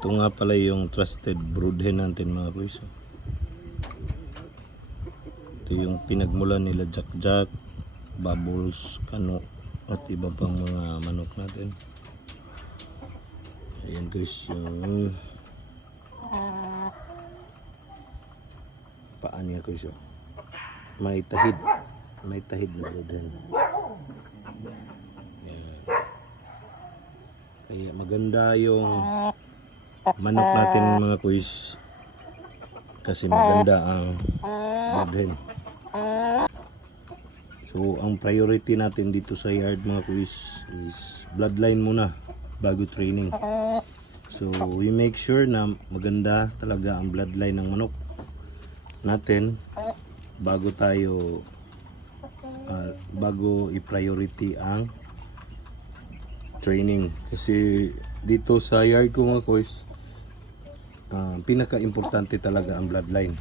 Ito nga pala yung trusted broodhen natin mga kuys. Ito yung pinagmulan nila Jack Jack, Bubbles, Kano at iba pang mga manok natin. Ayan guys, yung paan niya guys. May tahid na broodhen. Kaya maganda yung manok natin mga kuys kasi maganda ang broodhen. So ang priority natin dito sa yard mga kuys is bloodline muna bago training. So we make sure na maganda talaga ang bloodline ng manok natin bago tayo bago i-priority ang training. Kasi dito sa yard ko mga kuys, pinaka-importante talaga ang bloodline.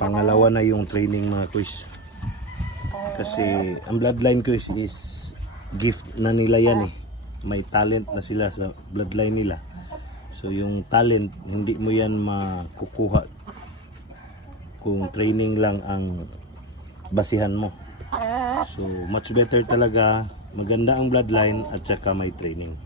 Pangalawa na yung training mga kuys. Kasi ang bloodline kuys is gift na nila yan eh. May talent na sila sa bloodline nila. So yung talent, hindi mo yan makukuha kung training lang ang basihan mo. So much better talaga maganda ang bloodline at saka may training.